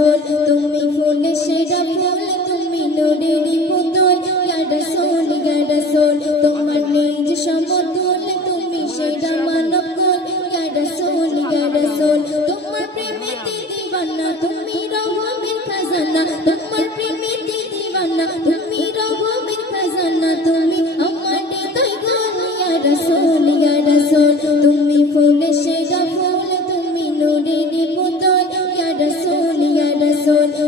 रसूल तुम्ही फूल सेरा फूल तुम्ही नूरेरी पुतुल या रसूल तुम्हार निज समतुल तुम्ही सेरा मानव कुल या रसूल तुम्हार प्रेमेते दीवाना तुम्ही रहमेर खजाना तुम्हार प्रेमेते दीवाना तुम्ही रहमेर खजाना तुम्ही আমার হৃদয় গল या रसूल तुम्ही फूल सेरा फूल तुम्ही नूरेरी पुतुल या रसूल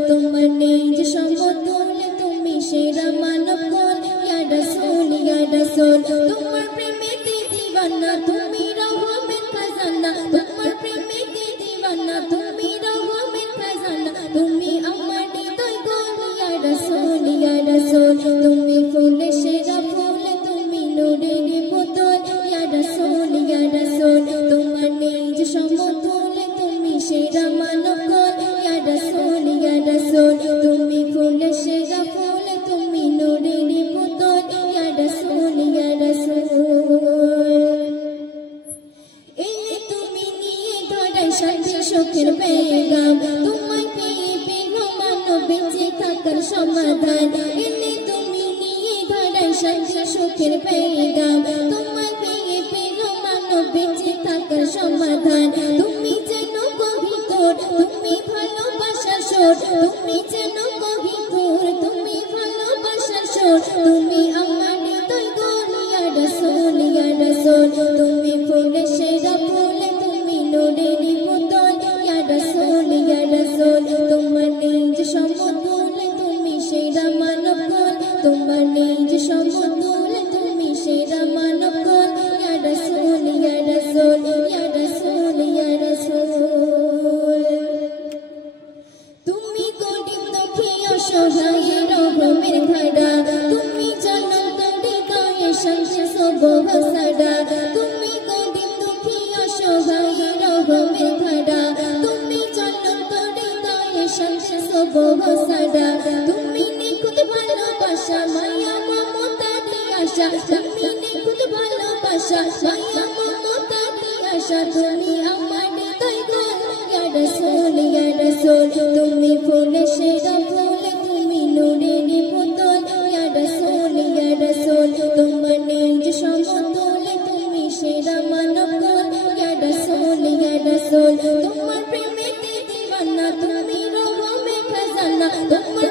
तुम्हार निज समतुल तुम्ही सेरा मानव कुल या रसूल तुम्हार प्रेमेते दीवाना तुम्ही रहमेर खजाना तुम्हार प्रेमेते दीवाना तुम्ही रहमेर खजाना तुम्ही আমার হৃদয় গল या रसूल तुम्ही फूल सेरा फूल तुम्ही नूरेरी पुतुल या रसूल तुम्हार निज समतुल तुम्ही सेरा मानव कुल या रसूल तुम्ही फूल सेरा फूल तुम्ही नूरेरी पुतुल या रसूल এলে তুমি নিয়ে ধরাই সাথে সুখের পেগাম তোমায় পেয়ে পেলো মানো বেঁচে থাকার সমাধান এলে তুমি নিয়ে ধরাই সাথে সুখের পেগাম তোমায় পেয়ে পেলো মানো বেঁচে থাকার সমাধান তুমি যেন কহিতোর তুমি ভালোবাসার সুর তুমি যেন কহিতোর তুমি ভালোবাসার সুর তুমি আমার হৃদয় গল या रसूल তুমি ফুল সেরা ফুল তুমি নূরেরি পুতুল या रसूल তোমার নিজ সমতুল তুমি সেরা মানব কুল তোমার নিজ সমতুল তুমি সেরা মানব কুল या रसूल তুমি গরিব দুঃখী অসহায় রহমের ধারা তুমি জনন্ত হৃদয়ে শামসে সুবহ সারা তুমি গরিব দুঃখী অসহায় রহমের ধারা তুমি জনন্ত হৃদয়ে শামসে সুবহ সারা তুমি নিখুঁত ভালোবাসা মায়া মমতা আশা তুমি নিখুঁত ভালোবাসা মায়া মমতা আশা তুমি আমার হৃদয় গল या रसूल তুমি ফুল সেরা ফুল তুমি নূরেরি পুতুল या रसूल তোমার নিজ সমতুল তুমি সেরা মানব কুল या रसूल তোমার প্রেমেতে দীवाना তুমি रहमेर खजाना তোমার